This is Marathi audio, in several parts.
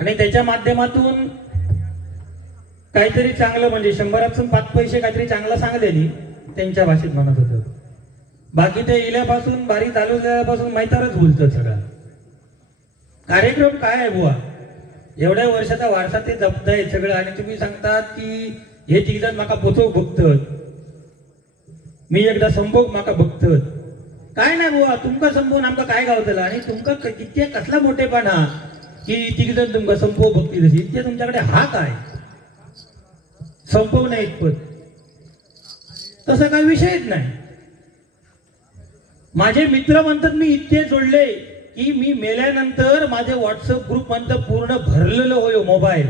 आणि त्याच्या माध्यमातून काहीतरी चांगलं म्हणजे 100 5 पैसे काहीतरी चांगलं सांगलेली त्यांच्या भाषेत म्हणत होतं. बाकी ते इल्यापासून बारी चालू झाल्यापासून माहितारच बोलतं सगळं. कार्यक्रम काय आहे बुवा, एवढ्या वर्षाचा वारसा ते जपताय सगळं आणि तुम्ही सांगतात की हे तिघजण माका पोचवूक बघतत, मी एकदा संभोग माका बघतत. काय नाही बुवा, तुमका संभवून आमका काय गावतला आणि तुमका किती कसला मोठेपणा की तिघजण तुमका संभव बघतील तशी. इतके तुमच्याकडे हा काय संभव नाही इतपत, तसा काही विषयच नाही. माझे मित्र म्हणतात मी इतके जोडले की मी मेल्यानंतर माझे व्हॉट्सअप ग्रुप म्हणतं पूर्ण भरलेलं होय मोबाईल.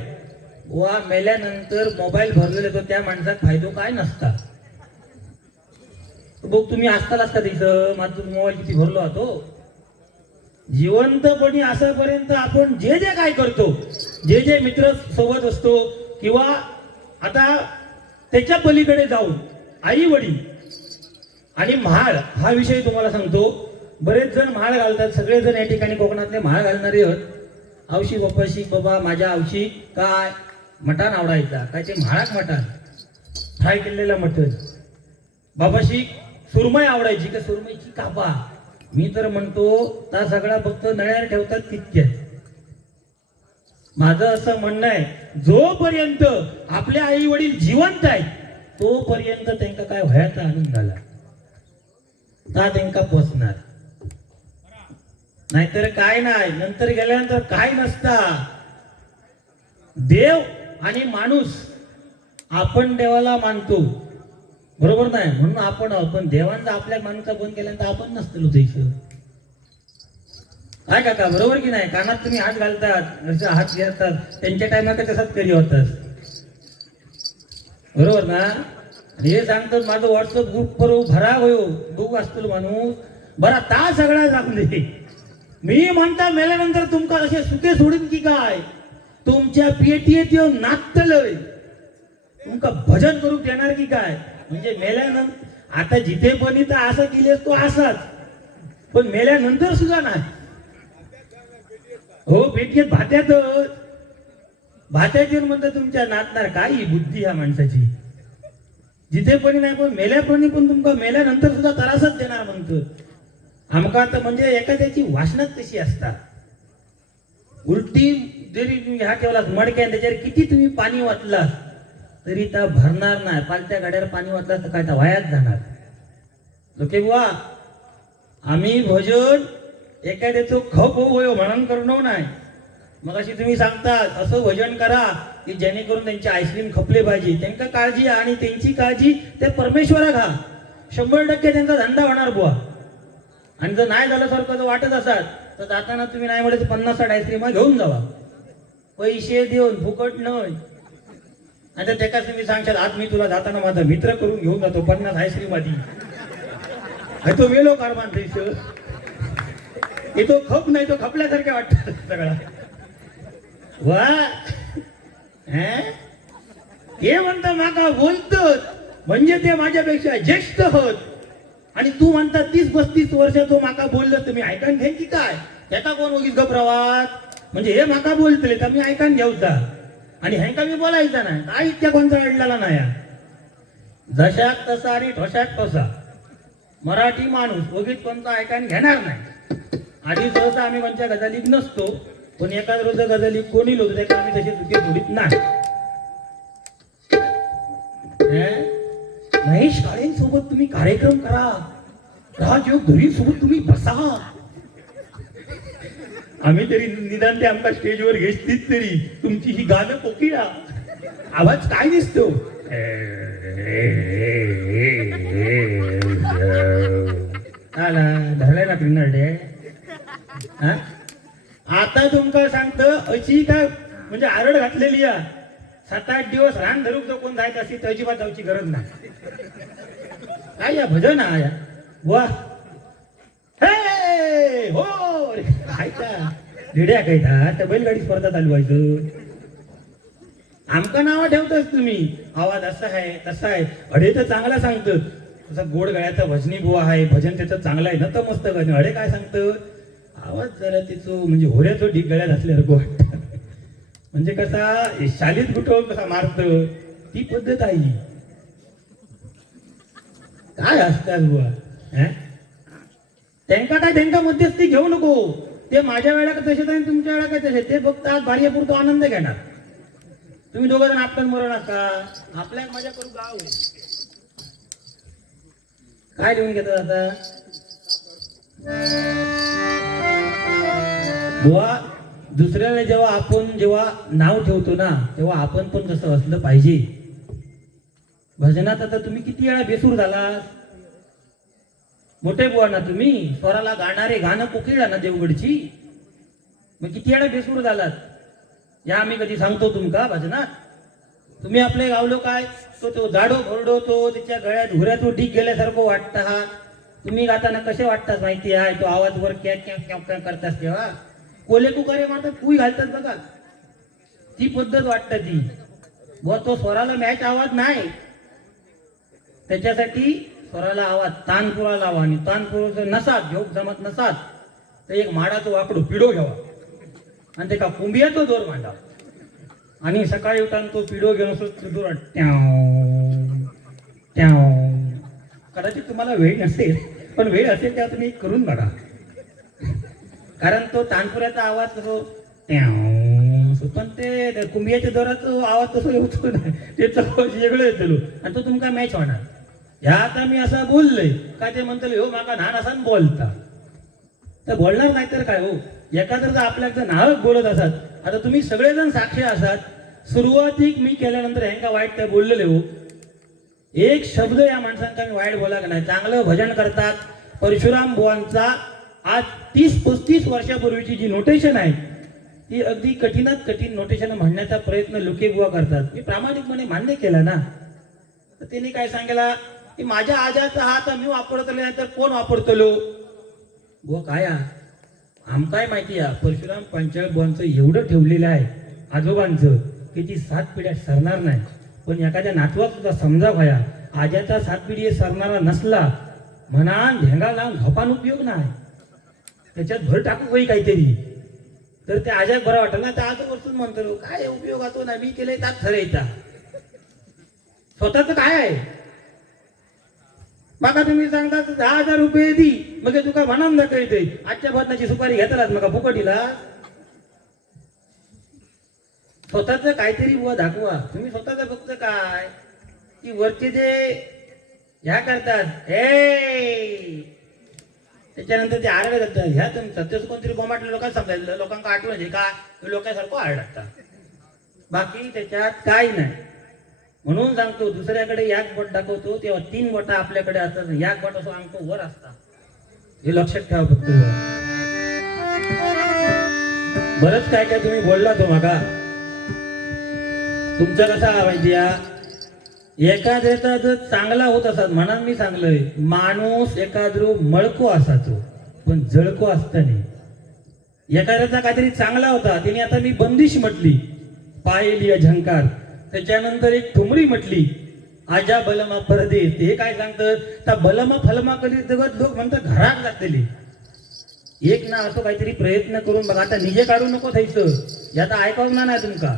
वा मेल्यानंतर मोबाईल भरलेले तर त्या माणसात फायदो काय नसता. बघ तुम्ही असतालाच का तिथं माझा मोबाईल किती भरलो होतो. जिवंतपणी असापर्यंत आपण जे जे काय करतो, जे जे मित्र सोबत असतो किंवा आता त्याच्या पलीकडे जाऊन आई वडील आणि म्हाळ हा विषय तुम्हाला सांगतो. बरेच जण म्हाळ घालतात, सगळेजण या ठिकाणी कोकणातले म्हाळ घालणारे आहेत. आवशी बापाशी बाबा माझ्या आवशी काय मटण आवडायचा, काय ते म्हाळाक मटण फ्राय केलेलं मटण. बाबाशी सुरमई आवडायची का सुरमईची कापा. मी तर म्हणतो त्या सगळा फक्त नळ्यावर ठेवतात तितक्याच. माझं असं म्हणणं आहे जोपर्यंत आपले आई वडील जिवंत आहेत तोपर्यंत त्यांना काय व्हायचा आनंद झाला ता त्यांना पोचणार. नाहीतर काय नाही, नंतर गेल्यानंतर काय नसता. देव आणि माणूस आपण देवाला मानतो बरोबर नाही, म्हणून आपण देवांचा आपल्या माणूचा बंद केल्यानंतर आपण नसतो त्याचं. काय काका बरोबर की नाही. कानात तुम्ही हात घालतात, हात घेतात, त्यांच्या टायमाला तसाच करी होतात बरोबर ना. हे सांगतात माझं व्हॉट्सअप ग्रुप वर भरा होयो दोघ असतो माणूस बरा ता सगळा सांगले. मी म्हणता मेल्यानंतर तुमका असे सुखे सोडून की काय, तुमच्या पेटीत येऊन नाचतलय, तुमका भजन करू देणार की काय. म्हणजे मेल्यानंतर आता जिथे पण इथं असं केलेस तो असाच, पण मेल्यानंतर सुद्धा नाही. हो पेटीत भात्यात येऊन म्हणतात तुमच्या नाचणार. काय ही बुद्धी ह्या माणसाची. जिथे पण नाही पण मेल्यापणी पण तुमका मेल्यानंतर सुद्धा त्रासच देणार म्हणतो. आमका आता म्हणजे एखाद्याची वासनाच तशी असतात. उलटी जरी तुम्ही ह्या ठेवला मडक्या त्याच्यावर किती तुम्ही पाणी वाचला तरी त्या भरणार नाही. पालत्या गाड्यावर पाणी वाचला तर काय त्या वायात जाणार. ओके बुवा, आम्ही भजन एखाद्याचं खप होय म्हणून करणं नाही. मग अशी तुम्ही सांगतात असं भजन करा की जेणेकरून त्यांची आईस्क्रीम खपले पाहिजे. त्यांना काळजी आणि त्यांची काळजी ते परमेश्वरा घा. 100% त्यांचा धंदा होणार बुवा. आणि जर नाही झालं सारखं जर वाटत असाल तर जाताना तुम्ही नाही म्हणत 50-60 आईस्क्रीम घेऊन जावा, पैसे देऊन फुकट नाही. आता त्याकाच तुम्ही सांगशाल आज मी तुला जाताना माझा मित्र करून घेऊन जातो 50 आईस्क्रीम आधी. तो वेलो कारमान द्यायचं तो खप नाही तो खपल्यासारखे वाटत सगळा. वा हे म्हणता माका बोलत म्हणजे ते माझ्यापेक्षा ज्येष्ठ होत आणि तू म्हणता 30-35 वर्ष तो माका बोललं तुम्ही ऐकून घ्या की काय. त्याचा कोण उगीच गप्रवात म्हणजे हे माका बोलतले तर मी ऐकून घ्यावचा आणि ह्यांका मी बोलायचा नाही. काय इतक्या कोणता अडलेला नाही. जशाक तसा आणि ठोशाक तसा मराठी माणूस उगीच कोणता ऐकून घेणार नाही. आधी सहसा आम्ही कोणत्या गजालीत नसतो, पण एखाद रोज गजाली कोणी लोक त्याला आम्ही तसे चुके सोडित नाही. महेश काळेंसोबत तुम्ही कार्यक्रम करा, राजयोग धुरी सोबत तुम्ही बसा. आम्ही तरी निदान ते आमच्या स्टेजवर घेतलीच तरी तुमची ही गाणं कोकिळा आवाज काय दिसतो. धरलाय ना पिनर्डे. आता तुमका सांगतं अशी काय म्हणजे आरड घातलेली आहे. 7-8 दिवस रान धरूक जो कोण जायचं अशी अजिबात जायची गरज नाही. काय या भजन आहे वा हे हो खायचा भिड्या खायचा त्या बैलगाडी स्पर्धा चालू व्हायचं. आमका नाव ठेवतच तुम्ही आवाज असा आहे तसा आहे. अडे तर चांगला सांगतं तसं गोड गळ्याचा भजनी बुवा आहे भजन त्याचं चांगलं आहे न तर मस्त अडे काय सांगतं आवाज जरा तिचं म्हणजे होऱ्याचं ढीक गळ्यात असल्यासारखं वाटतं. म्हणजे कसा शालीत गुटवून कसा मारत ती पद्धत आहे ही. काय असतात बुवा हं? त्यांका मध्यस्थी घेऊ नको. ते माझ्या वेळा का तसेच आणि तुमच्या वेळा काय तसे. ते फक्त आज बाह्यपुरतो आनंद घेणार. तुम्ही दोघं जण आपल्यात मरू नका. आपल्या मजा करू गाव. काय लिहून घेतात आता बुवा? दुसऱ्याला जेव्हा नाव ठेवतो ना तेव्हा आपण पण तसं असलं पाहिजे. भजनात आता तुम्ही किती वेळा बेसूर झाला. मोठे बुवा ना तुम्ही. स्वराला गाणारे गाणं कोकिळा ना देवगडची. मग किती वेळा बेसूर झालात या आम्ही कधी सांगतो तुमका भजनात. तुम्ही आपले गावलो काय तो जाडो भरडो तो त्याच्या गळ्यात घुऱ्यात डीक गेल्यासारखं वाटता. हा तुम्ही गाताना कसे वाटतात माहिती आहे. तो आवाज वर क्या क्या क्या क्या करतास तेव्हा कोले कुकारे मारतात कुई घालतात बघा. ती पद्धत वाटत ती. व तो स्वराला मॅच आवाज नाही. त्याच्यासाठी स्वराला आवाज तानपुरा लावा. आणि तानपुराचं नसात झोप जमत नसात तर एक माडाचं वाकडं पिडो घ्यावा आणि ते का कुंभियाचं दोर मांडा. आणि सकाळी उठान तो पिडो घेऊन दूर कदाचित तुम्हाला वेळ नसेल पण वेळ असेल तेव्हा तुम्ही करून बघा. कारण तो तानपुऱ्याचा आवाज कसो पण ते कुंभियाच्या दोराचा आवाज तसं येतो ना. त्याचा आवाज वेगळं येतलो आणि तो तुमका मॅच होणार. ह्या आता मी असं बोललोय काय ते म्हणतले हो माका लहान असा बोलता तर बोलणार नाही तर काय हो. एखादं आपल्याकडं नाव बोलत असतात. आता तुम्ही सगळेजण साक्षी असात. सुरुवातीक मी केल्यानंतर ह्यांका वाईट काय बोललेले हो. एक शब्द या माणसांका मी वाईट बोला नाही. चांगलं भजन करतात. परशुराम बुवांचा आज 30-35 वर्षापूर्वीची जी नोटेशन आहे ती अगदी कठीणात कठीण नोटेशन म्हणण्याचा प्रयत्न लोके बुवा करतात. मी प्रामाणिकपणे मान्य केला ना. तर त्यांनी काय सांगितला की माझ्या आजाचा हात मी वापरतलो नाही तर कोण वापरतलो बुवा. काय आमकाय माहिती आहे परशुराम पंचाळ बुवांचं एवढं ठेवलेलं आहे आजोबांचं की ती 7 पिढ्या सरणार नाही. पण एखाद्या नातवात सुद्धा समजा भया आजाचा 7 पिढी सरणारा नसला म्हणा ढेंगा लावून झोपान उपयोग नाही. त्याच्यात भर टाकू काही काहीतरी तर ते आजाक बरं वाटलं ना. तर आज वरतून म्हणतो काय उपयोगातो ना मी केलंय त्यात ठरायचा. स्वतःच काय आहे बघा. तुम्ही सांगता 10,000 रुपये दी मग तुका म्हणान ना कळते आजच्या भजनाची सुपारी घेतलाच मग फुकटीला. स्वतःच काहीतरी बुवा दाखवा. तुम्ही स्वतःच फक्त काय की वरचे जे ह्या करतात हे त्याच्यानंतर ते आरड करतात. ह्या तुम्ही सत्य कोणतरी बोमाटल्या लोकांना समजायचं लोकांना आठवण का लोकांसारखं आरडतात. बाकी त्याच्यात काही नाही. म्हणून सांगतो दुसऱ्याकडे याक बोट दाखवतो तेव्हा 3 बोटा आपल्याकडे असतात. याक बोट असं अंगतो वर असता. हे लक्षात ठेवा फक्त. बरंच काय काय तुम्ही बोलला तो मागा. तुमचा कसा माहिती एखाद्याचा जर चांगला होत असत म्हणून मी सांगलोय माणूस एखाद्रो मळको असाचो पण जळको असता नाही. एखाद्याचा काहीतरी चांगला होता त्याने आता मी बंदिश म्हटली पाहिली झंकार. त्याच्यानंतर एक ठुमरी म्हटली आजा बलमा परदेश. हे काय सांगतं त्या बलमा फलमा कधी जगत लोक म्हणतात घरात जातले. एक ना असं काहीतरी प्रयत्न करून बघा. आता निजे काढू नको थायचं याचा ऐकवणार नाही तुमका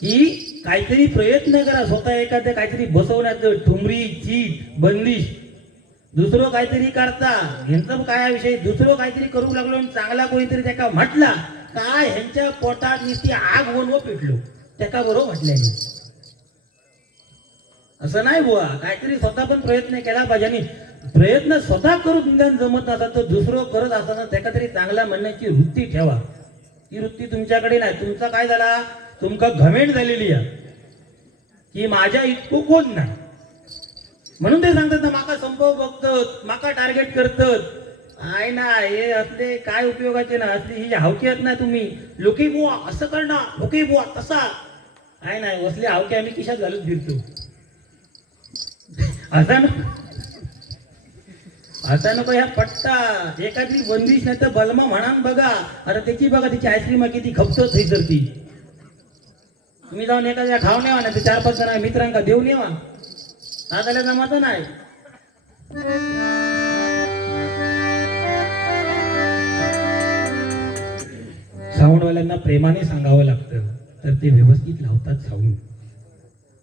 की काहीतरी प्रयत्न करा स्वतः एखाद्या काहीतरी बसवण्याचं ठुमरी चीट बंदिश. दुसरं काहीतरी करता ह्यांचं काय विषय. दुसरं काहीतरी करू लागलो चांगला कोणीतरी त्याका म्हटला काय ह्यांच्या पोटात नुसती आग व पेटलो त्याका बरोबर म्हटल्याने. असं नाही बुवा. काहीतरी स्वतः पण प्रयत्न केला पाहिजे. आणि प्रयत्न स्वतः करून निदान जमत नसा तर दुसरं करत असताना त्याका तरी चांगला म्हणण्याची वृत्ती ठेवा. ती वृत्ती तुमच्याकडे नाही. तुमचा काय झाला तुमका घमेंट झालेली आहे की माझ्या इतकं कोण नाही. म्हणून ते सांगतात ना माका संभव बघतात माका टार्गेट करतात. आहे ना हे असले काय उपयोगाचे ना असली ही हावकी आहेत ना तुम्ही. लोके बुवा असं करणार लोके बुवा तसा आहे नाही. असले हावकी आम्ही खिशात घालून फिरतो. आता नको ह्या पट्टा एखादी बंदिश नाही तर बलमा म्हणान बघा. आता त्याची बघा तिची आईस्क्रीम किती खपत થઈ तर ती. तुम्ही जाऊन एखाद्या खाऊन यावा ना ते 4-5 जण मित्रांका देऊन यावा. दादाला जमत नाही. दुकानवाल्यांना प्रेमाने सांगावं लागतं तर ते व्यवस्थित लावतात साऊंड.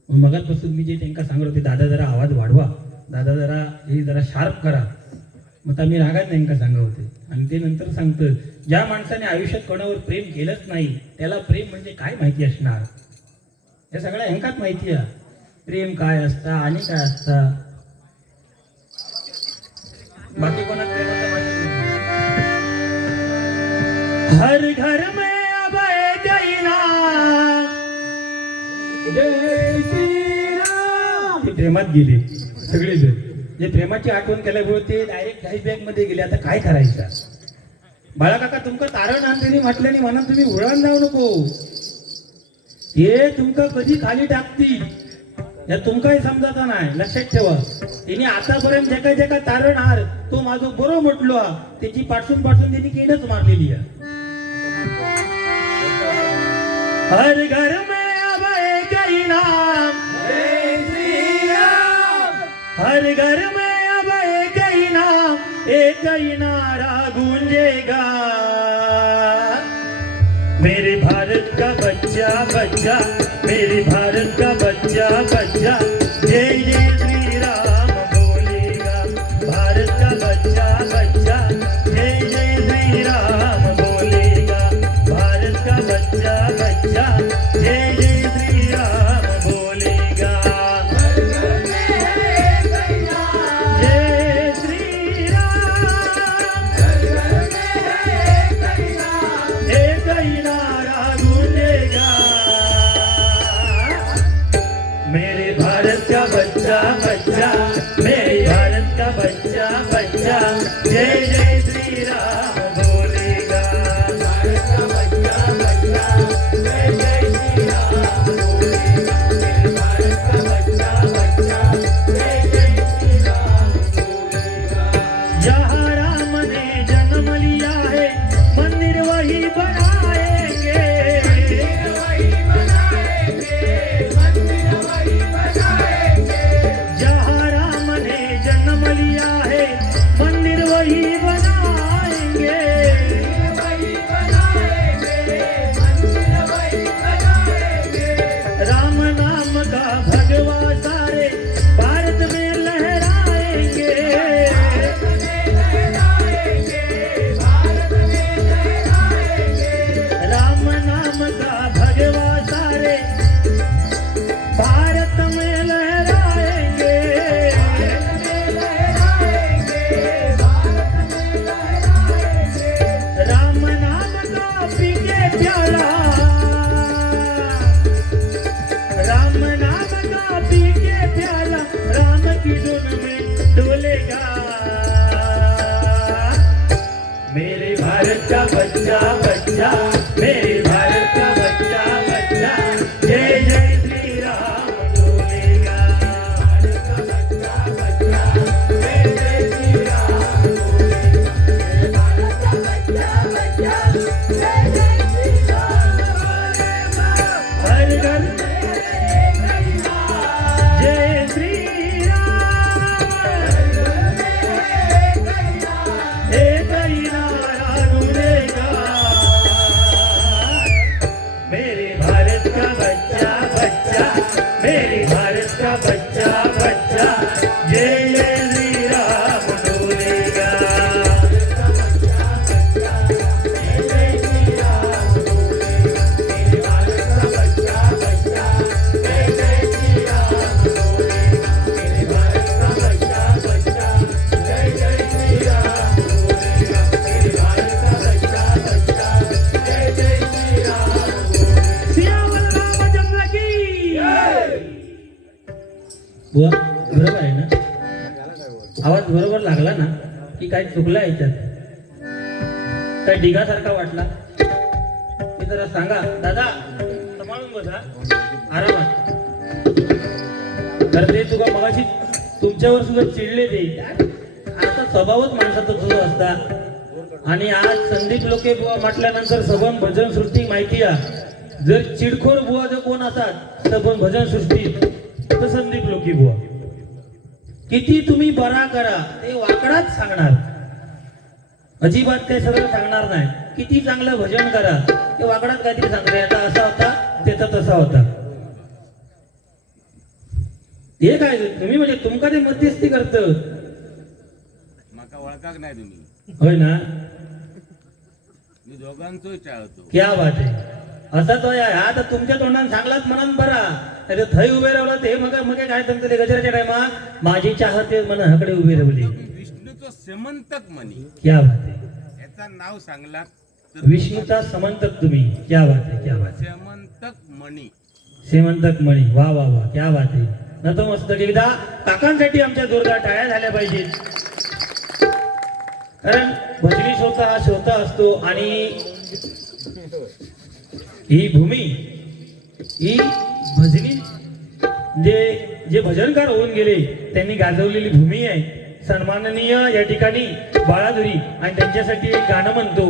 मगाचपासून मी जे त्यांना सांगत होते, दादा जरा आवाज वाढवा, दादा जरा हे जरा शार्प करा, मग आम्ही रागात त्यांना सांगत होते. आणि ते नंतर सांगतं, ज्या माणसाने आयुष्यात कोणावर प्रेम केलंच नाही त्याला प्रेम म्हणजे काय माहिती असणार. हे सगळ्या ह्यांकाच माहिती आहे प्रेम काय असता आणि काय असता. बाकी कोणाच प्रेमाचं माहिती नाही. हर घर में अब एक ही नाम, जय श्रीराम. ते प्रेमात गेले सगळेजण. जे प्रेमाची आठवण केल्यामुळे ते डायरेक्ट फ्लॅशबॅक मध्ये गेले. आता काय करायचं. बाळा काका तुमका तारण आणते म्हटल्याने म्हणून तुम्ही उडान जाऊ नको. हे तुमका कधी खाली टाकतील या तुमकाही समजायचा नाही. लक्षात ठेवा. तिने आतापर्यंत जे काय तारण हार तो माझं बरो म्हटलो त्याची पाठसून त्यांनी केडच मारलेली आहे. हर घर में अब एक ही नाम, जय श्री राम. हर घर में अब एक ही नाम, एक ही नारा गूंजेगा, मेरे भारत का बच्चा बच्चा, मेरे भारत का बच्चा बच्चा, जय जय श्री राम बोलेगा. भारत का बच्चा बच्चा, जय जय श्री राम बोलेगा. भारत का बच्चा बच्चा, जय जय श्री राम बोलेगा. जय श्री राम. एक ही नारा गूंजेगा, मेरे भारत का बच्चा बच्चा, मेरे भारत का बच्चा बच्चा, जय जय श्री राम बोलेगा. भारत का बच्चा बच्चा, जय जय श्री राम बोलेगा. मेरे भारत का बच्चा बच्चा, जय जय श्री राम बोलेगा. जहाँ राम ने जन्म लिया है मंदिर वही बनाएंगे, वही बनाएंगे, मंदिर वही बनाएंगे. जहाँ राम ने जन्म लिया है मंदिर वही बनाएंगे, वही बनाएंगे, मंदिर वही बनाएंगे. राम नाम का भगवा सारे भारत में लहराएंगे, भारत में लहराएंगे, भारत में लहराएंगे. राम नाम का भगवा सारे भारत में लहराएंगे, भारत में लहराएंगे, भारत में लहराएंगे. राम नाम का पी के प्याला, राम नाम का पी के प्याला, राम की धुन में डोलेगा. मेरे भारत का बच्चा बच्चा, मेरे भारत का बच्चा बच्चा, जय जय श्री राम बोलेगा. भारत का बच्चा बच्चा, जय जय श्री राम बोलेगा. मेरे भारत का बच्चा बच्चा, जय जय श्री राम बोलेगा. हर घर में एक ही नाम, जय श्री राम. हर घर में एक ही नारा गूंजेगा, मेरे भारत का बच्चा बच्चा, मेरे भारत का बच्चा बच्चा, जय जय श्री राम बोलेगा. जय जय श्री राम बोलेगा. मेरे भारत का बच्चा बच्चा, जय जय श्री राम बोलेगा. मेरे भारत का बच्चा बच्चा, जय जय श्री राम बोलेगा. मेरे भारत का बच्चा बच्चा, जय जय श्री राम बोलेगा. सियावर रामचंद्र की बुवा बरोबर आहे ना. आवाज बरोबर लागला ना की काय चुकलं याच्यात. काय डिगासारखा वाटला मी जरा सांगा. दादा सांभाळून बसा आरामात. तर ते तुका मगाशी तुमच्यावर सुद्धा चिडले ते. आता स्वभावच माणसाचा तुझं असता. आणि आज संदीप लोके बुवा म्हटल्यानंतर सबन भजन सृष्टी माहिती आहे. जर चिडखोर बुवा जर कोण असतात सबन भजन सृष्टी तर संदीप लोके बुवा. किती तुम्ही बरा करा ते वाकडाच सांगणार. अजिबात काही सगळं सांगणार नाही. किती चांगलं भजन करा ते वाकडात काहीतरी सांगतो, याचा असा होता त्याचा तसा होता. हे काय तुम्ही म्हणजे तुमका ते मध्यस्थी करत माका ओळखाक नाही तुम्ही. होय ना. मी दोघांचोय टाळतो. क्या बात आहे. असा तो या आता तुमच्या तोंडाने सांगलात म्हणून बरा, नाही तर थंय उभे राहिलं ते मग मग काय सांगतो ते गजराच्या टायमा माझी चाहते म्हणून हकडे उभे राहिली. विष्णूचं सेमंतक मणी. क्या बात आहे. याचं नाव सांगलात तर विष्णूचा समंतक तुम्ही. क्या बात आहे, क्या बात आहे. सेमंतक मणी. सेमंतक मणी. वा वा वा, क्या बात आहे. नतमस्तक. एकदा काकांसाठी आमच्या जोरदार टाळ्या झाल्या पाहिजेत. कारण भजनी श्रोता हा श्रोता असतो आणि ही भूमी ही भजनी जे भजनकार होऊन गेले त्यांनी गाजवलेली भूमी आहे. सन्माननीय या ठिकाणी बाळाधुरी आणि त्यांच्यासाठी एक गाणं म्हणतो.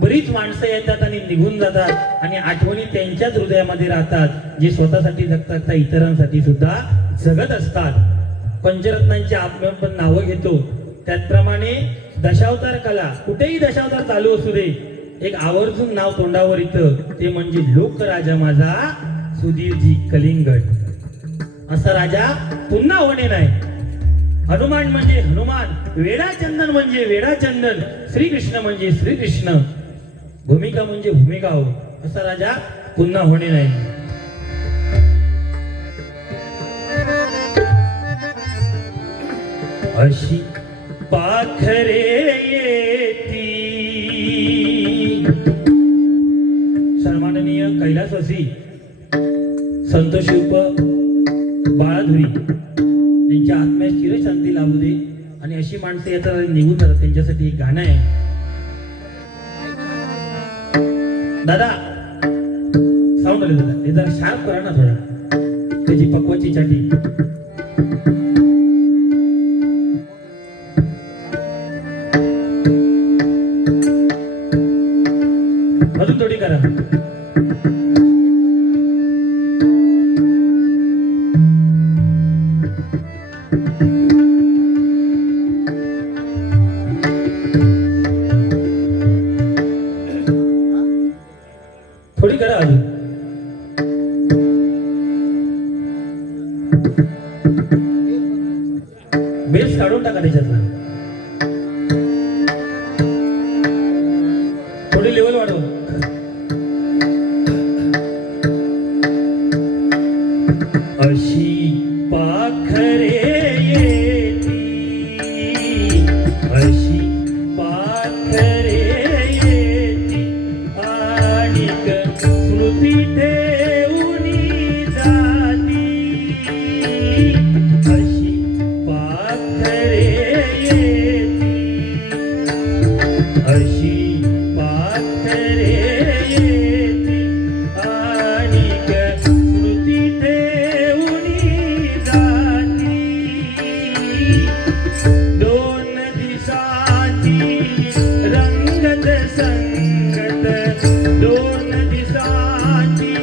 बरीच माणसं येतात आणि निघून जातात आणि आठवणी त्यांच्याच हृदयामध्ये राहतात, जे स्वतःसाठी जगतात त्या इतरांसाठी सुद्धा जगत असतात. पंचरत्नांची आपण नावं घेतो त्याचप्रमाणे दशावतार कला, कुठेही दशावतार चालू असू दे, एक आवर्जून नाव तोंडावर येतं, ते म्हणजे लोकराजा माझा सुधीरजी कलिंगड. असा राजा पुन्हा होणे नाही. हनुमान म्हणजे हनुमान, वेडाचंदन म्हणजे वेडाचंदन, श्रीकृष्ण म्हणजे श्रीकृष्ण, भूमिका म्हणजे भूमिका हो, असा राजा पुन्हा होणे नाही. अशी पाखरे येती. सन्माननीय कैलासवासी संत शिल्प बाळाधुरी त्यांच्या आत्म्यास चिरशांती लाभू दे. आणि अशी माणसं येतात आणि निघून जातात, त्यांच्यासाठी एक गाणं आहे. दादा साऊंड आले दादा, हे जरा शार्प करा ना थोडा, त्याची पक्वाची चाटी. अजून थोडी करा. थोडी करा अजून. बेस काढून टाका त्याच्यातला. थोडी लेवल वाढव. अशी पाखरे येती, अशी पाखरे येती, आणिक स्मृती ठेवूनी जाती. अशी पाखरे येती, अशी पाखरे येती, आणिक स्मृती ठेवूनी जाती. दोन दिसाची रंगत संगत, दोन दिसाची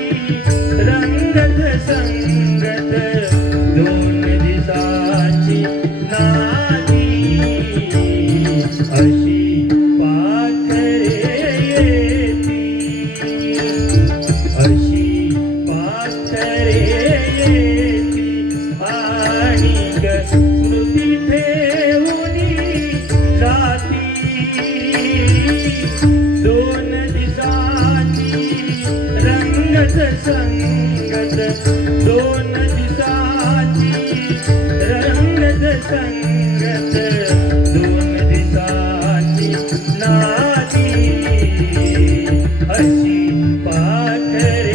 रंगत संगत, दोन दिसाची नाती. अशी पाखरे येती, अशी पाखरे येती, आणिक स्मृती ठेवूनी जाती. दोन दिसाची रंगत संगत, दोन दिसाची रंगत संगत, दोन दिसाची नाती. अशी पाखरे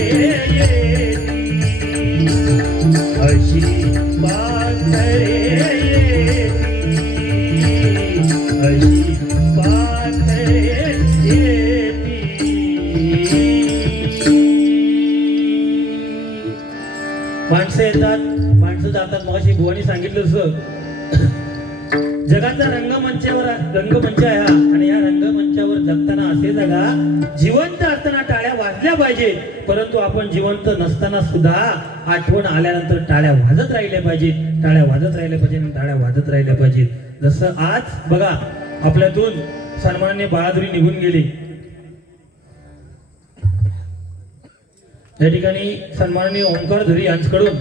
येती, अशी पाखरे येती, अशी पाखरे येती. माणसं येतात, माणसं जातात. मग अशी भुवानी सांगितलं असं, जगाचा रंगमंच आहे हा, आणि या रंगमंचावर जगताना असे जगा, जिवंत असताना टाळ्या वाजल्या पाहिजेत, परंतु आपण जिवंत नसताना सुद्धा आठवण आल्यानंतर टाळ्या वाजत राहिल्या पाहिजेत, टाळ्या वाजत राहिल्या पाहिजेत, टाळ्या वाजत राहिल्या पाहिजेत. जसं आज बघा आपल्यातून सन्माननीय बाळाधुरी निघून गेले. या ठिकाणी सन्माननीय ओंकार धुरी यांच्याकडून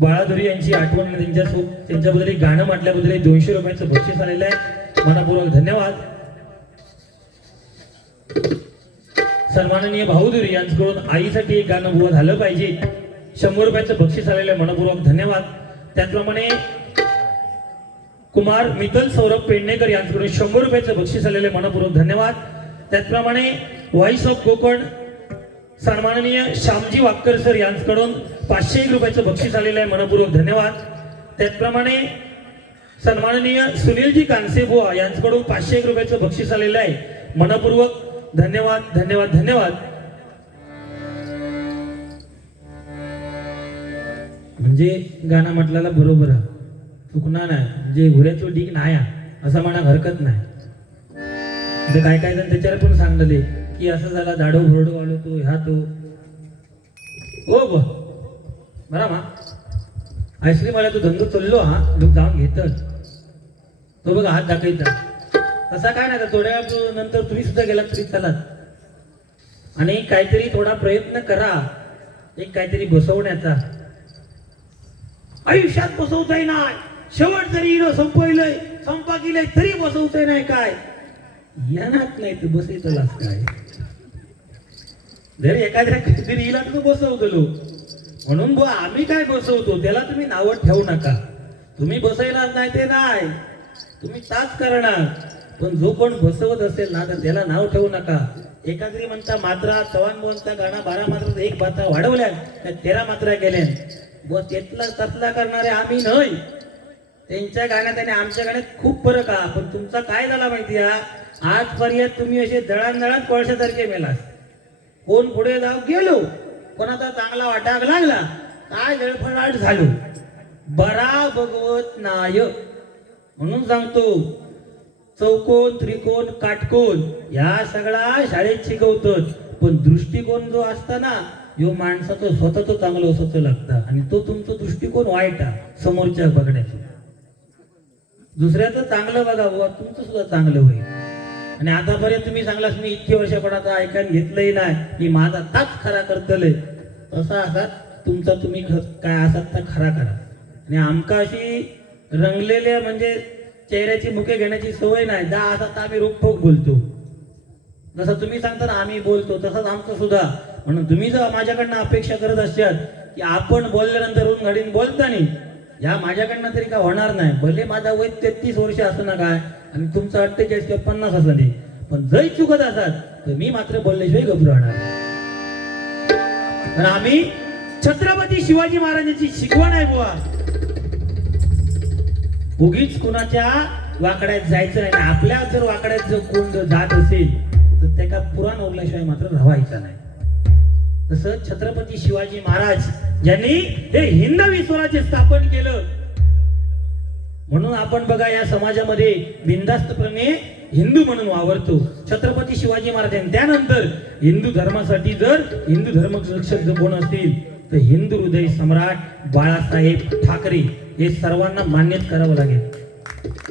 बाळाधुरी यांची आठवण आणि त्यांच्याबद्दल एक गाणं म्हटल्याबद्दल 200 रुपयाचं बक्षीस आलेलं आहे. मनापूर्वक धन्यवाद. सन्माननीय भाऊधुरी यांच्याकडून आईसाठी एक गाणं उभं झालं पाहिजे, 100 रुपयाचं बक्षीस आलेलं आहे. मनापूर्वक धन्यवाद. त्याचप्रमाणे कुमार मितल सौरभ पेडणेकर यांच्याकडून 100 रुपयाचं बक्षीस आलेलं आहे. मनापूर्वक धन्यवाद. त्याचप्रमाणे व्हॉइस ऑफ कोकण सन्माननीय श्यामजी वाक्कर सर यांच्याकडून 501 रुपयाचं बक्षीस आलेलं आहे. मनपूर्वक धन्यवाद. त्याचप्रमाणे सन्माननीय सुनीलजी कानसेबुवा यांच्याकडून 501 रुपयाचं बक्षीस आलेलं आहे. मनपूर्वक धन्यवाद धन्यवाद धन्यवाद. म्हणजे गाणं म्हटल्याला बरोबर आहे, चुकणार नाही. म्हणजे घोड्याचं डीक नाही असं म्हणा हरकत नाही. म्हणजे काय काय जण त्याच्यावर पण सांगले की असं झाला दाडो भरडो आलो तो ह्या तो ओ बरा मा आईस्क्रीम आला तो धंदो चाललो हा लोक जाऊन घेत तो बघा हात दाखवायचा तसा काय नाही. थोड्या नंतर तुम्ही सुद्धा गेलात तरी चालात आणि काहीतरी थोडा प्रयत्न करा, एक काहीतरी बसवण्याचा. आयुष्यात बसवताय नाही, शेवट जरी संपवलंय संपा गेलंय तरी बसवताय नाही. काय येणार नाही तर बसायचं काय. जर एखाद्या काहीतरी येईल तर बसवतो म्हणून बुवा आम्ही काय बसवतो त्याला तुम्ही नावं ठेवू नका. तुम्ही बसवणार नाही ते नाही, तुम्ही ताच करणार. पण जो कोण बसवत असेल ना तर त्याला नाव ठेवू नका. एकाद्री म्हणता मात्रा चव्हाण बोलता गाणं 12 मात्रा 1 मात्रा वाढवल्या त्या 13 मात्रा केल्या. व तेतला तसला करणारे आम्ही नाही. त्यांच्या गाण्यात आणि आमच्या गाण्यात खूप फरक आहे. पण तुमचा काय झाला माहिती आहे, आजपर्यंत तुम्ही असे दळण कोळशासारखे मेलास. कोण पुढे जाऊ गेलो, कोणाचा चांगला वाटाक लागला काय लळफळाट झालो, बरा बघवत नाय. म्हणून सांगतो चौकोन त्रिकोण काटकोन या सगळा शाळेत शिकवतात. पण दृष्टिकोन जो असता ना यो माणसाचं स्वतःच चांगलं असतं लागतं आणि तो तुमचा दृष्टिकोन वाईट आहे समोरच्या बघण्याचा. दुसऱ्याचं चांगलं बघा बुवा तुमचं सुद्धा चांगलं होईल. आणि आतापर्यंत तुम्ही सांगलास मी इतके वर्ष पण आता ऐकायला घेतलंही नाही की माझा ताच खरा करतलंय. तसा असा तुमचा तुम्ही काय असात तर खरा करा. आणि आमका अशी रंगलेल्या म्हणजे चेहऱ्याची मुखे घेण्याची सवय नाही. जा असा तर आम्ही रोखोक बोलतो. जसं तुम्ही सांगता ना आम्ही बोलतो तसंच आमचं सुद्धा. म्हणून तुम्ही जर माझ्याकडनं अपेक्षा करत असाल की आपण बोलल्यानंतर ऊन घडीन बोलता नाही या माझ्याकडनं तरी काय होणार नाही. भले माझा वय 33 वर्ष असं ना काय आणि तुमचं 48 किंवा 50 असं नाही. पण जरी चुकत असाल तर मी मात्र बोलल्याशिवाय गप्प राहणार. पण आम्ही छत्रपती शिवाजी महाराजांची शिकवण आहे बुवा. उगीच कुणाच्या वाकड्यात जायचं नाही. आपल्या जर वाकड्यात जर कोण जात असेल तर त्या पुराण ओरल्याशिवाय मात्र राहायचं नाही. तसं छत्रपती शिवाजी महाराज ज्यांनी हे हिंदवी स्वराज्य स्थापन केलं म्हणून आपण बघा या समाजामध्ये बिनधास्तपणे हिंदू म्हणून वावरतो. छत्रपती शिवाजी महाराज त्यानंतर हिंदू धर्मासाठी जर हिंदू धर्म रक्षक जर कोण असतील तर हिंदू हृदय सम्राट बाळासाहेब ठाकरे हे सर्वांना मान्यच करावं लागेल.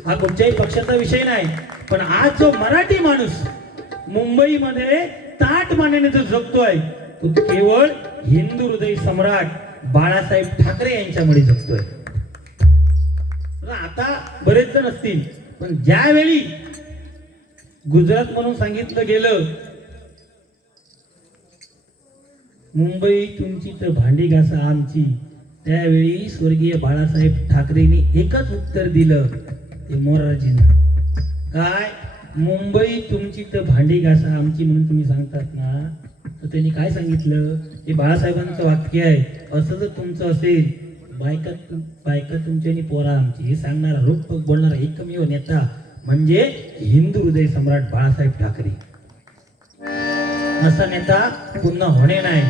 हा कुठच्याही पक्षाचा विषय नाही. पण आज जो मराठी माणूस मुंबईमध्ये ताट मानेने जो जगतोय तो केवळ हिंदू हृदय सम्राट बाळासाहेब ठाकरे यांच्यामुळे जगतोय. आता बरेच जण असतील पण ज्यावेळी गुजरात म्हणून सांगितलं गेलं मुंबई तुमची तर भांडी घासा आमची, त्यावेळी स्वर्गीय बाळासाहेब ठाकरेंनी एकच उत्तर दिलं ते मोरारजींना. काय मुंबई तुमची तर भांडी घासा आमची म्हणून तुम्ही सांगतात ना तर त्यांनी काय सांगितलं हे बाळासाहेबांचं वाक्य आहे. असं जर तुमचं असेल बायका तुमची आणि पोरा आमची हे सांगणारा रोख बोलणारा एकमेव नेता म्हणजे हिंदू हृदय सम्राट बाळासाहेब ठाकरे. असा नेता पुन्हा होणे नाही.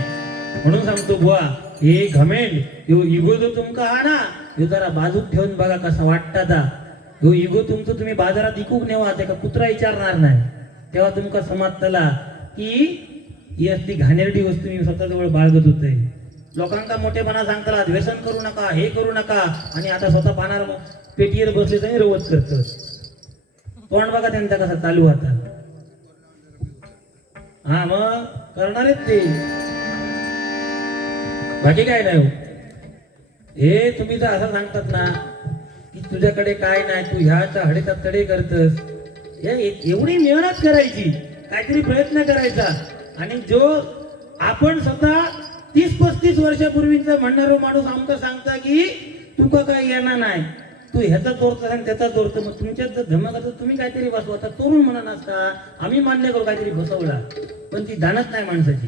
म्हणून सांगतो बुवा हे घमेंड यो इगो जो तुमका हा ना यो जरा बाजूत ठेवून बघा कसा वाटता. यो इगो तुमचं तुम्ही बाजारात इकूक नेवा ते का कुत्रा विचारणार नाही. तेव्हा तुमका समजतला की ही असली घाणेरडी वस्तू मी स्वतःजवळ बाळगत होते. लोकांका मोठेपणा सांगताना व्यसन करू नका हे करू नका आणि आता स्वतः पानार पेटीवर बसले तरी रवत करत. तोंड बघा त्यांचा कसा चालू आता. हा मग करणार आहेत ते, बाकी काय नाही हो. हे तुम्ही तर असं सांगतात ना की तुझ्याकडे काय नाही, तू ह्याच्या हडेचा तडे करतस. एवढी मेहनत करायची, काहीतरी प्रयत्न करायचा, आणि जो आपण स्वतः 30-35 वर्षापूर्वीचा म्हणणारा माणूस आमका सांगता की तुका काय येणार नाही, तू ह्याचा चोरतो आणि त्याचा चोरतो, मग तुमच्यात जर धमक तुम्ही काहीतरी बसवा. आता चोरून म्हणा नसता, आम्ही मान्य करू काहीतरी बसवला, पण ती दानत नाही माणसाची.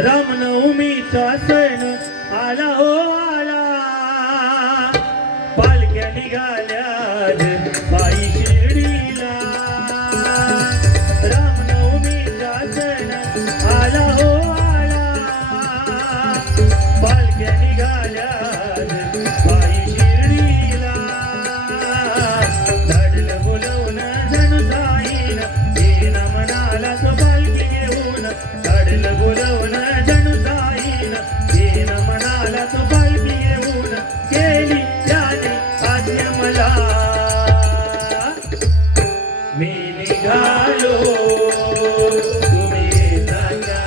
रामनवमीचा सण आला हो आला, पालख्या निघाल्या पायी शिर्डीला. रामनवमीचा सण आला हो आला, पालख्या निघाल्या पायी शिर्डीला. धाडलं बोलवून जण जाईन, येन मनाला तो पालखी घेऊन. धाडलं बोलवून जण जाईन, येन मनाला तो पालखी घेऊन. केली त्याने आज्ञा मला, मी निघालो तुम्ही येता का,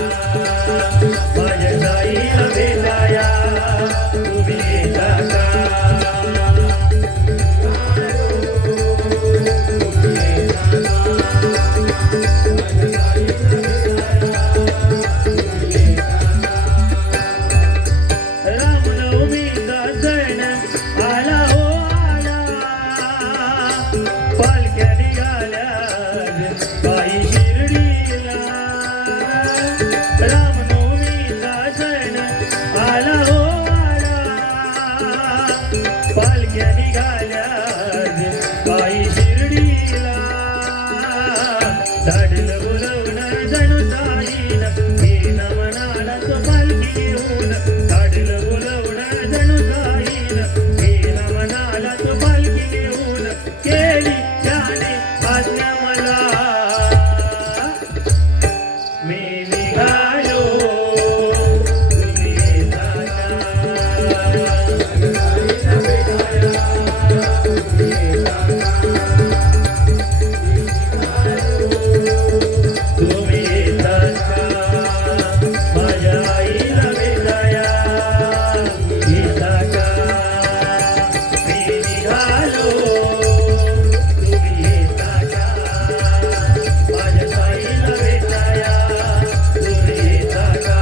माझ्या जाईला भेटाया तुम्ही येता का. रामनवमीचा सण आला हो आला, पालख्या निघाल्या पायी शिर्डीला. रामनवमीचा सण आला हो आला, पालख्या निघाल्या पायी शिर्डीला. धाडलं बोलवून जणू जाईन, येन मनाला तो पालखी घेऊन. धाडलं बोलवून जणू जाईन, येन मनाला तो पालखी घेऊन. केली त्याने आज्ञा मला, मी निघालो तुम्ही येता तुम्ही येतात का, माझ्या आईला भेटाया येता का. मी निघालो तुम्ही येता का, माझ्या आईला भेटाया तुम्ही येता का.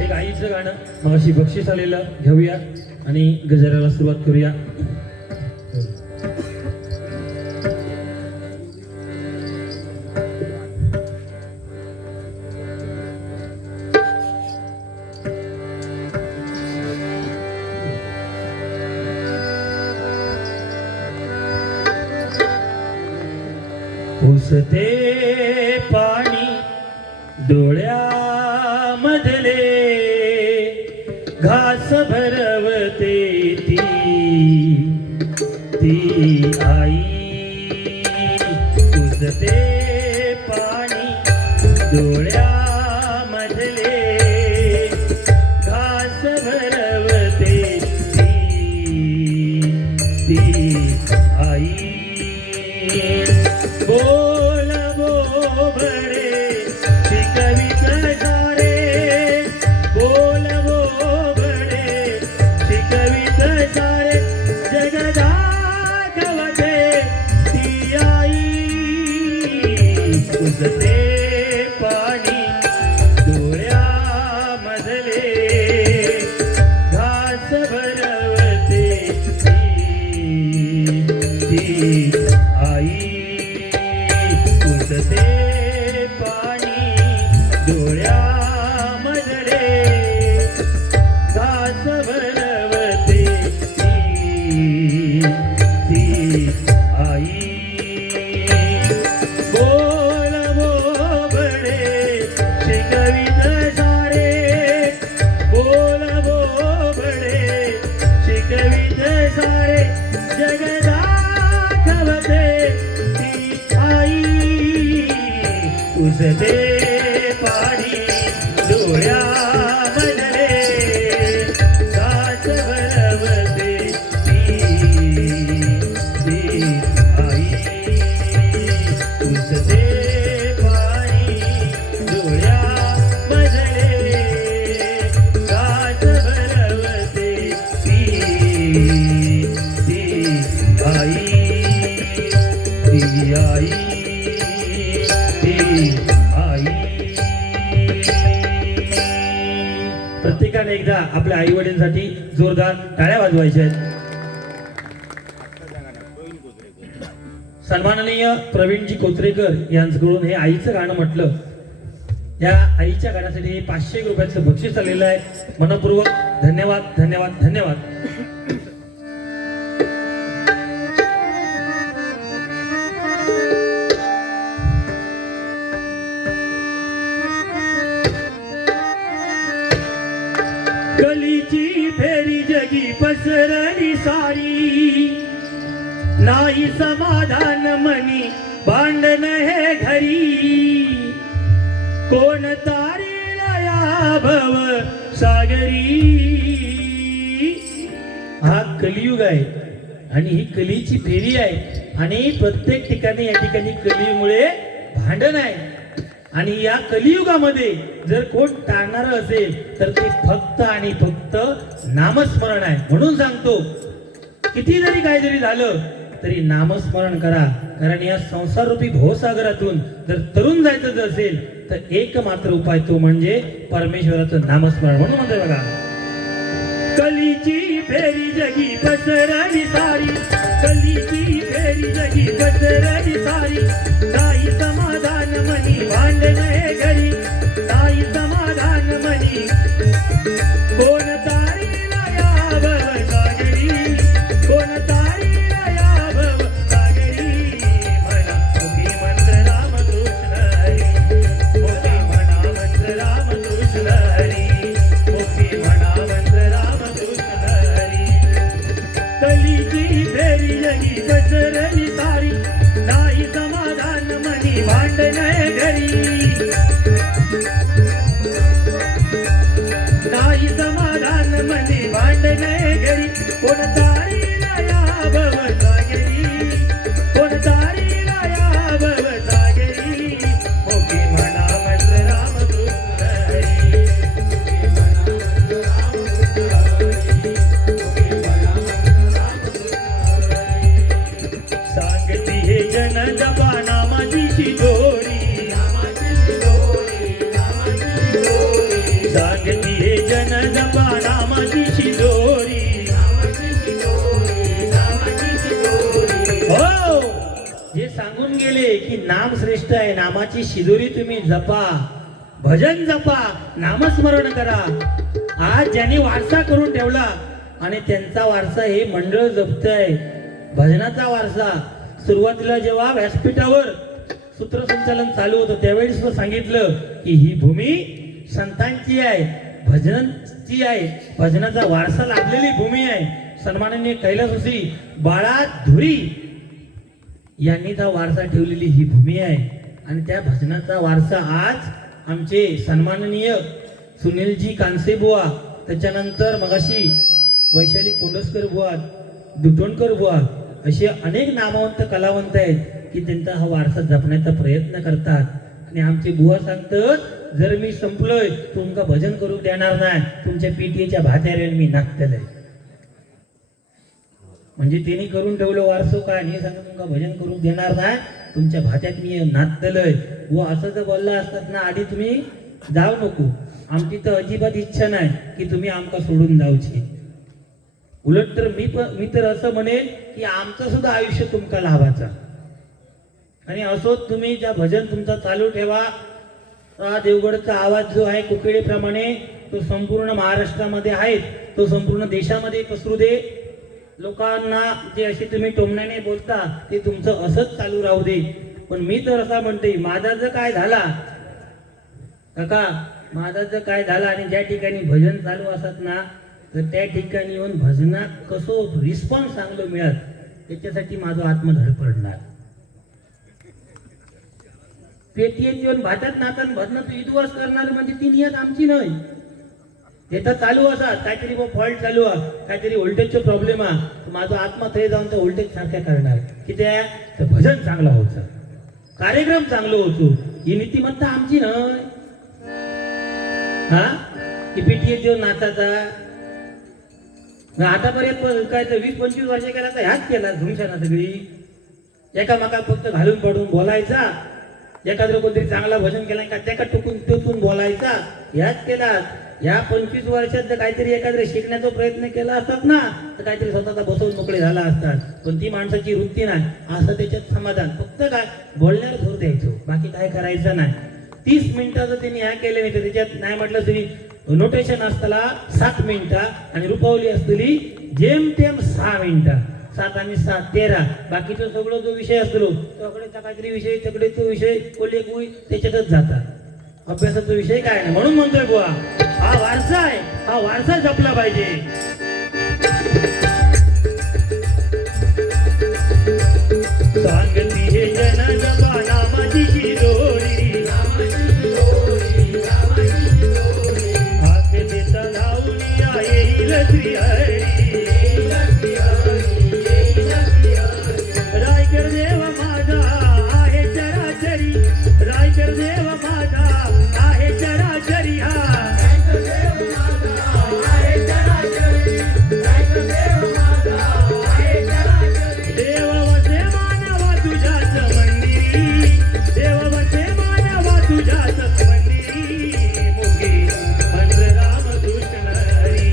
एक आईचं गाणं मगाशी बक्षीस आलेलं घेऊया आणि गजराला सुरुवात करूया. पुसते पाणी डोळ्यामधले, घास भरवते ती आई. पुसते पाणी डोळ्यामधले, घास भरवते ती आई. बोल बोबडे शिकवित सारे, बोल बोबडे शिकवित सारे. जग दाखवते ती आई. पुसते पाणी डोळ्यामधले, घास भरवते ती आई. पुसते पाणी डोळ्यामधले, घास भरवते ती आई. बोल बोल उसते पाणी डोळ्या मधले सास भरवते ती आई उसते पाणी डोळ्या मधले सास भरवते ती आई ती आई प्रत्येकाने एकदा आपल्या आई वडिलांसाठी जोरदार टाळ्या वाजवायच्या आहेत. सन्माननीय प्रवीणजी कोत्रेकर यांच्याकडून हे आईचं गाणं म्हटलं. या आईच्या गाण्यासाठी 500 रुपयाचं बक्षीस आलेलं आहे. मनपूर्वक धन्यवाद धन्यवाद धन्यवाद. कलीची फेरी जगी पसरली सारी नाही समाधान मनी भांडण हे घरी कोण तारीला या भव सागरी. हा कलियुग आहे आणि ही कलीची फेरी आहे आणि प्रत्येक ठिकाणी या ठिकाणी कलियुगमुळे भांडण आहे. आणि या कलियुगामध्ये जर कोण टाळणार असेल तर ते फक्त आणि फक्त नामस्मरण आहे. म्हणून सांगतो किती जरी काय जरी झालं तरी नामस्मरण करा. कारण या संसार रूपी भवसागरातून जर तरुण जायचं असेल तर एक मात्र उपाय तो म्हणजे परमेश्वराचं नामस्मरण. म्हणून म्हणतोय बघा, कलीची फेरी जगी पसरली सारी कलीची फेरी जगी पसरली सारी नाही समाधान मनी भांडण हे घरी नाही समाधान मनी कोण तारीला या भव सागरी कोण तारीला या भव सागरी म्हणा मुखी मंत्र राम कृष्ण हरी मुखी म्हणा मंत्र राम कृष्ण हरी मुखी म्हणा मंत्र राम कृष्ण हरी. कलीची फेरी जगी पसरली सारी नाही समाधान मनी भांडण हे घरी नाही समाधान मनी भांडण हे घरी कोण तारीला या भव सागरी कोण तारीला या भव सागरी मुखी म्हणा मंत्र राम कृष्ण हरी मुखी म्हणा मंत्र राम कृष्ण हरी मुखी म्हणा मंत्र राम कृष्ण हरी. सांगती हे जन जपा नामाची शिदोरी सांगती हे जन जपा नामाची शिदोरी हो जे सांगून गेले की नाम श्रेष्ठ आहे. नामाची शिदोरी तुम्ही जपा भजन जपा नामस्मरण करा. आज ज्यांनी वारसा करून ठेवला आणि त्यांचा वारसा हे मंडळ जपत आहे. भजनाचा वारसा सुरुवातीला जेव्हा व्यासपीठावर सूत्रसंचालन चालू होतं त्यावेळी सुद्धा सांगितलं की ही भूमी संतांची आहे भजनाची आहे भजनाचा वारसा लाभलेली भूमी आहे. सन्माननीय कैलासवासी बाळा धुरी यांनी हा वारसा ठेवलेली ही भूमी आहे. आणि त्या भजनाचा वारसा आज आमचे सन्माननीय सुनीलजी कांसे बुवा त्याच्यानंतर मगाशी वैशाली कोंडस्कर बुवा दुटोणकर बुवा असे अनेक नामवंत कलावंत आहेत की त्यांचा हा वारसा जपण्याचा प्रयत्न करतात. आणि आमचे बुवा सांगतात जर मी संपलोय तुमका भजन करू देणार नाही तुमच्या पीटीएच्या भात्यारेल मी नाचतलंय. म्हणजे त्यांनी करून ठेवलं वारसो काय हे सांगून तुमका भजन करू देणार नाही तुमच्या भात्यात मी नाचतलंय. व असं जर बोलला असतात ना आधी तुम्ही जाऊ नको आमची तर अजिबात इच्छा नाही की तुम्ही आमका सोडून जाऊची. उलट तर मी तर असं म्हणेन की आमचं सुद्धा आयुष्य तुमका लाभाचा. आणि असो तुम्ही ज्या भजन तुमचा चालू ठेवा. देवगडचा आवाज जो आहे कुकेळीप्रमाणे तो संपूर्ण महाराष्ट्रामध्ये आहे तो संपूर्ण देशामध्ये पसरू दे. लोकांना जे असे तुम्ही टोमण्याने बोलता ते तुमचं असंच चालू राहू दे. पण मी तर असा म्हणते माझा जर काय झाला काका माझा जर काय झाला आणि ज्या ठिकाणी भजन चालू असत ना तर त्या ठिकाणी येऊन भजनात कसं रिस्पॉन्स चांगलं मिळत त्याच्यासाठी माझं आत्म धडपडणार. पेटीएत येऊन भातात नातान भरणं तू विद्वास करणार म्हणजे ती नियत आमची नाही. ते तर चालू असतात काहीतरी फॉल्ट चालू आहे, काहीतरी व्होल्टेजचा प्रॉब्लेम आहे, माझा आत्मा थंय जाऊन त्या व्होल्टेज सारख्या करणार किती आहे तर भजन चांगला होतं, कार्यक्रम चांगलो होतो. ही नीतिमत्ता आमची नाही. हा की पेटीएत येऊन नाचाचा आतापर्यंत काय तर 20-25 वर्ष केला तर ह्याच केला धुमशाना सगळी एकामेका फक्त घालून पडून बोलायचा, एखादं कोणतरी चांगला भजन केला का त्याका टोचून बोलायचा ह्याच केला. या 25 वर्षात जर काहीतरी एखाद्या शिकण्याचा प्रयत्न केला असतात ना तर काहीतरी स्वतःचा बसवून मोकळे झाला असतात. पण ती माणसाची वृत्ती नाही, असं त्याच्यात समाधान फक्त काय बोलण्यावर जोर द्यायचो, बाकी काय करायचं नाही. 30 मिनिटाचं त्यांनी ह्या केलं नाही तर त्याच्यात नाही म्हटलं तरी नोटेशन असताना 7 मिनिटं आणि रुपवली असतली जेमतेम 6 मिनिटं, 7 आणि 7 13. बाकीचा सगळं जो विषय असतो त्याकडे काहीतरी विषय तिकडे तो विषय कोल्हे गुई त्याच्यातच जातात. अभ्यासाचा विषय काय नाही. म्हणून म्हणतोय बुवा हा वारसा आहे, हा वारसा जपला पाहिजे. सांगती हे जन जपा नामाची शिरोडी, हात देता धावून येईल श्रीहरी. रायकर देव माझा आहे चराचरी, रायकर देव माझा आहे चराचरी. हा देव वसे मानवा तुझ्याच मंदिरी, देव वसे मानवा तुझ्याच मंदिरी. मुगी मंत्र राम कृष्ण हरी.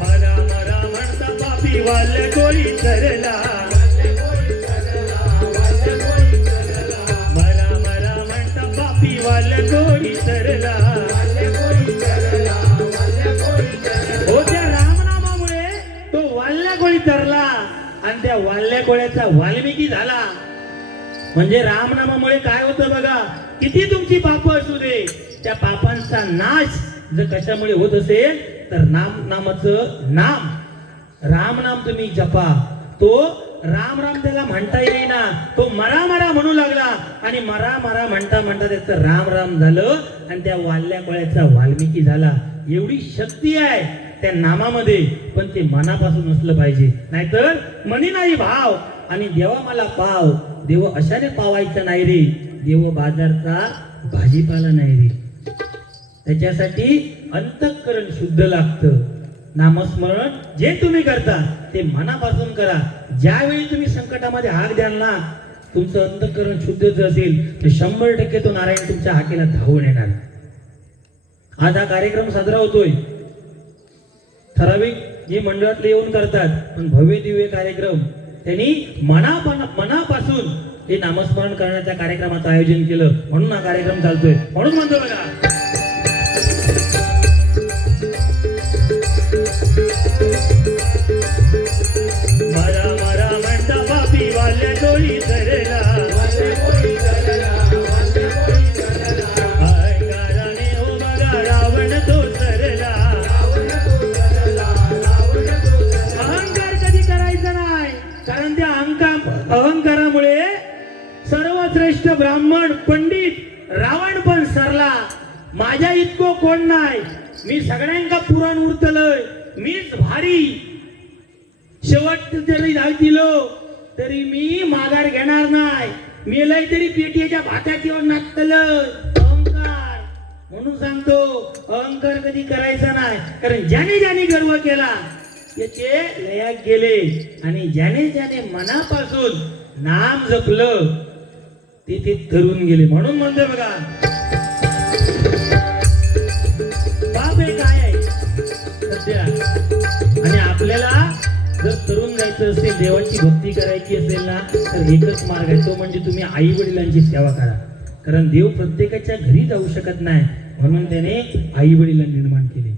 मरा मरा म्हणता पापी वाल्या कोळी तरला, मरा मरा म्हणता पापी वाल्या कोळी तरला. हो त्या रामनामामुळे तो वाल्या कोळी तरला आणि त्या वाल्या कोळ्याचा वाल्मिकी झाला. म्हणजे रामनामामुळे काय होतं बघा, किती तुमची पाप असू दे त्या पापांचा नाश जर कशामुळे होत असेल तर नामाचं नाम, राम नाम तुम्ही जपा. तो राम राम त्याला म्हणता येईना, तो मरा मरा म्हणू लागला आणि मरा मरा म्हणता म्हणता त्याचं राम राम झालं आणि त्या वाल्या कोळ्याचा वाल्मिकी झाला. एवढी शक्ती आहे त्या नामामध्ये, पण ते मनापासून असलं पाहिजे. नाहीतर मनी नाही भाव आणि देवा मला पाव, देव अशाने पावायचा नाही रे, देव बाजारचा भाजीपाला नाही रे. त्याच्यासाठी अंतःकरण शुद्ध लागतं. नामस्मरण जे तुम्ही करता ते मनापासून करा. ज्यावेळी तुम्ही संकटामध्ये हाक द्याल ना, तुमचं अंतःकरण शुद्धच असेल तर 100% तो नारायण तुमच्या हाकेला धावून येणार. आज हा कार्यक्रम साजरा होतोय, ठराविक जे मंडळातले येऊन करतात, पण भव्य दिव्य कार्यक्रम त्यांनी मनापासून हे नामस्मरण करण्याच्या कार्यक्रमाचं आयोजन केलं, म्हणून हा कार्यक्रम चालतोय. म्हणून म्हणतो बघा मरा मरा म्हणता पापी वाल्या कोळी तरला, अहंकाराने हो बघा रावण तो सरला. अहंकार कधी करायचा नाही, कारण त्या अहंकारामुळे सर्वश्रेष्ठ ब्राह्मण पंडित रावण पण सरला. माझ्या इतकं कोण नाही, मी सगळ्यांका पुराण उरतलय, मीच भारी. शेवट जरी दिलो तरी मी माघार घेणार नाही, मेलय तरी पेटीच्या भातात येऊन नाचतलय. अहंकार. म्हणून सांगतो अहंकार कधी करायचा नाही, कारण ज्याने ज्याने गर्व केला याचे लयात गेले आणि ज्याने ज्याने मनापासून नाम जपलं ते तरुण गेले. म्हणून म्हणतोय बघा बाप हे काय आहे सध्या, आणि आपल्याला जर तरुण जायचं असेल, देवाची भक्ती करायची असेल ना, तर एकच मार्ग आहे, तो म्हणजे तुम्ही आई वडिलांची सेवा करा. कारण देव प्रत्येकाच्या घरी जाऊ शकत नाही, म्हणून त्याने आई वडिलांना निर्माण केले.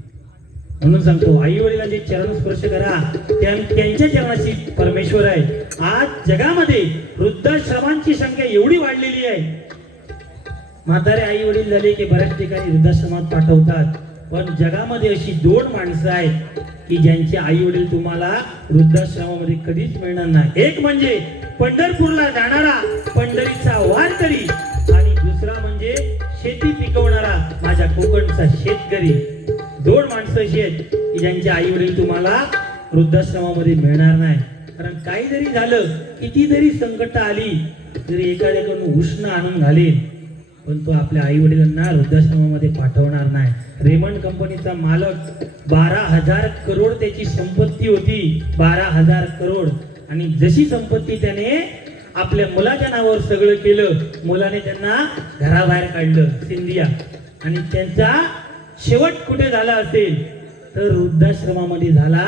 म्हणून सांगतो आई वडिलांचे चरण स्पर्श करा, त्यांच्या चरणाची परमेश्वर आहे. आज जगामध्ये वृद्धाश्रमांची संख्या एवढी वाढलेली आहे, म्हातारे आई वडील झाले की बऱ्याच ठिकाणी वृद्धाश्रमात पाठवतात. पण जगामध्ये अशी 2 माणसं आहेत की ज्यांचे आई वडील तुम्हाला वृद्धाश्रमामध्ये कधीच मिळणार नाही. एक म्हणजे पंढरपूरला जाणारा पंढरीचा वारकरी आणि दुसरा म्हणजे शेती पिकवणारा माझ्या कोकणचा शेतकरी. 2 माणसं अशी आहेत की ज्यांचे आई वडील तुम्हाला वृद्धाश्रमामध्ये मिळणार नाही. कारण काही जरी झालं, किती जरी संकट आली तरी एखाद्याकडून उष्ण आणून घालेल, पण तो आपल्या आई वडिलांना वृद्धाश्रमामध्ये पाठवणार नाही. रेमंड कंपनीचा मालक 12,000 करोड त्याची संपत्ती होती, 12,000 करोड. आणि जशी संपत्ती त्याने आपल्या मुलाच्या नावावर सगळं केलं, मुलाने त्यांना घराबाहेर काढलं सिंधिया. आणि त्यांचा शेवट कुठे झाला असेल तर वृद्धाश्रमामध्ये झाला.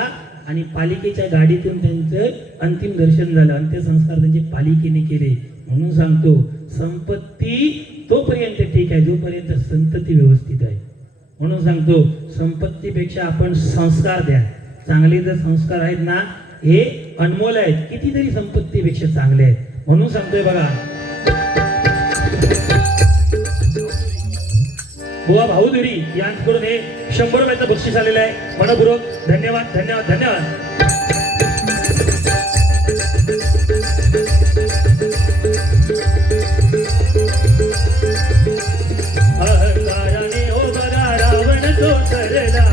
आणि पालिकेच्या गाडीतून त्यांचं अंतिम दर्शन झालं, अंत्यसंस्कार त्यांचे पालिकेने केले. म्हणून सांगतो, संपत्ती तोपर्यंत ठीक आहे जोपर्यंत संतती व्यवस्थित आहे. म्हणून सांगतो, संपत्तीपेक्षा आपण संस्कार द्या. चांगले जर संस्कार आहेत ना, हे अनमोल आहेत, कितीतरी संपत्तीपेक्षा चांगले आहेत. म्हणून सांगतोय बघा, बुवा भाऊदुरी यांच्याकडून हे 100 रुपयाचं बक्षीस आलेलं आहे. मनपूर्वक धन्यवाद धन्यवाद धन्यवाद. अहंकाराने हो बघा रावण तो सरला,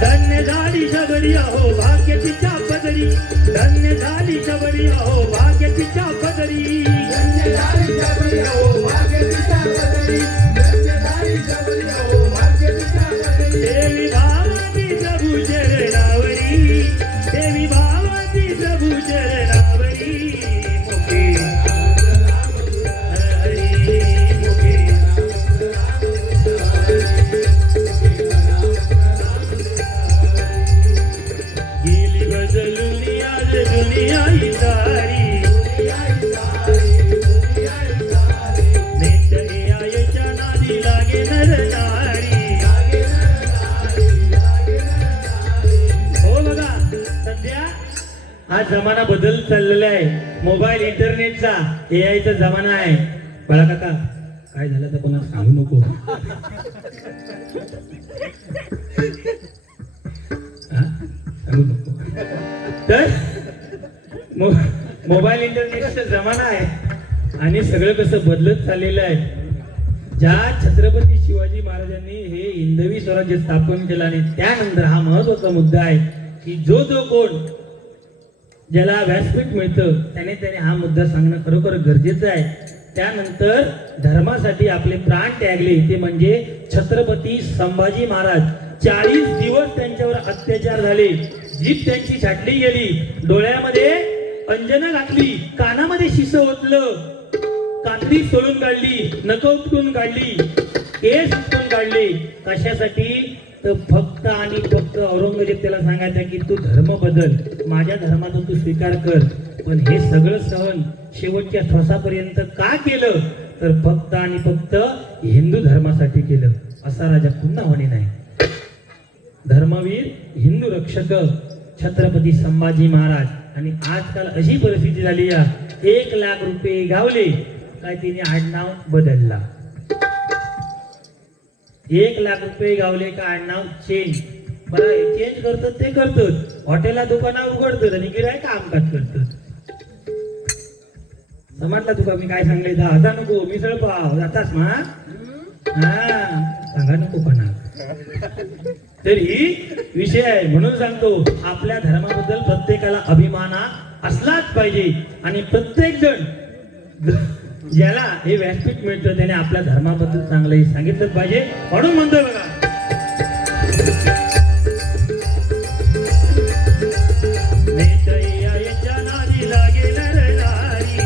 धन्य झाली शबरी अहो भाग्य तिच्या पदरी, धन्य झाली शबरी अहो भाग्य तिच्या पदरी, धन्य झाली शबरी अहो भाग्य तिच्या पदरी, धन्य झाली शबरी अहो भाग्य तिच्या पदरी. देवी भावाची प्रभू चरणावरी, देवी भावाची प्रभू चरणावरी, मुखे गेली बदलून आज दुनिया ही सारी, नेत्याने आईच्या नादी लागे नर नारी. हो बघा, सध्या हा जमाना बदल चाललेला आहे, मोबाईल इंटरनेटचा, AI चा जमाना आहे. बाळा काका, काय झालं तर कोणाला सांगू नको. सांगू नको. तर मोबाईल इंटरनेटचा जमाना आहे आणि सगळं कसं बदलत चाललेलं आहे. ज्या छत्रपती शिवाजी महाराजांनी हे हिंदवी स्वराज्य स्थापन केलं आणि त्यानंतर हा महत्वाचा मुद्दा आहे की जो कोण ज्याला व्यासपीठ मिळतं त्याने हा मुद्दा सांगणं खरोखर गरजेचं आहे. त्यानंतर धर्मासाठी आपले प्राण त्यागले ते म्हणजे छत्रपती संभाजी महाराज. 40 दिवस त्यांच्यावर अत्याचार झाले, जीभ त्यांची छाटली गेली, डोळ्यामध्ये अंजन घातली, कानामध्ये शिस ओतलं, कातडी सोलून काढली, नख उपटून काढली, केस उपटून काढले. कशासाठी? तर फक्त आणि फक्त औरंगजेब त्याला सांगायचा की तू धर्म बदल, माझ्या धर्माचा तू स्वीकार कर. पण हे सगळं सहन शेवटच्या श्वासापर्यंत का केलं? तर फक्त आणि फक्त हिंदू धर्मासाठी केलं. असा राजा पुन्हा होणे नाही. धर्मवीर हिंदू रक्षक छत्रपती संभाजी महाराज. आणि आजकाल अशी परिस्थिती झाली आहे, 1 लाख रुपये गावले काय तिने आडनाव बदलला. 1 लाख रुपये गावले का आडनाव चेंज. बरं, चेंज करतात ते करतात, हॉटेलला दुकाना उघडतात आणि गिरायक आमकात करतात. समजला तुका मी काय सांगले? 10,000 नको, मिसळ पाव जातास ना, हा सांगा नको कोणा. तर ही विषय आहे. म्हणून सांगतो, आपल्या धर्माबद्दल प्रत्येकाला अभिमान असलाच पाहिजे. आणि प्रत्येक जण ज्याला हे व्यासपीठ मिळतं त्याने आपल्या धर्माबद्दल चांगलंही सांगितलंच पाहिजे. म्हणून म्हणतोय बघा, नेतय्याच्या नादी लागे नर नारी,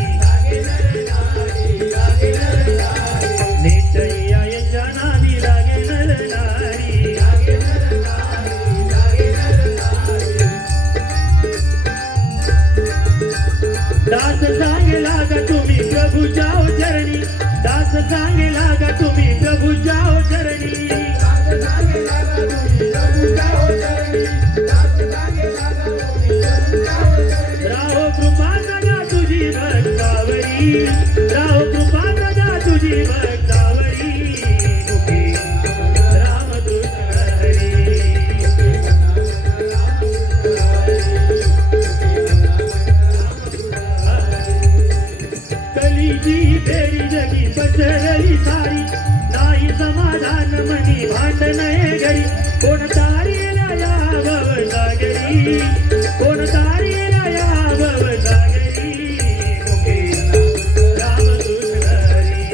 नेतय्याच्या नादी लागे नर नारी. दास सांगे लागा तुम्ही प्रभूच्या चरणी, दास सांगे लागा तुम्ही प्रभूच्या चरणी. वाट नाही घरी कोण तारीला या भवसागरी कोण तारीला या भवसागरी मुखे रामकृष्ण हरी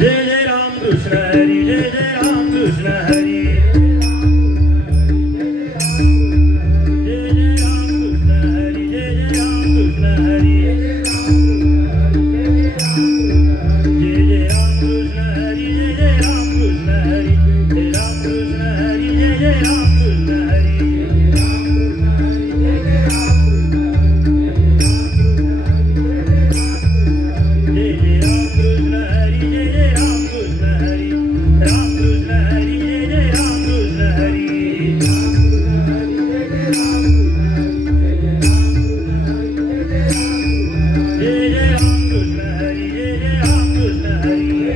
जय जय राम कृष्ण हरी जय जय राम कृष्ण हरी जय जय राम कृष्ण हरी जय जय राम कृष्ण हरी जय जय राम कृष्ण हरी जय जय राम कृष्ण हरी जय राम कृष्ण हरी जय जय राम कृष्ण हरी जय जय राम कृष्ण हरी जय जय राम कृष्ण हरी राम कृष्ण हरी जय जय राम कृष्ण हरी जय जय राम कृष्ण हरी जय जय राम कृष्ण हरी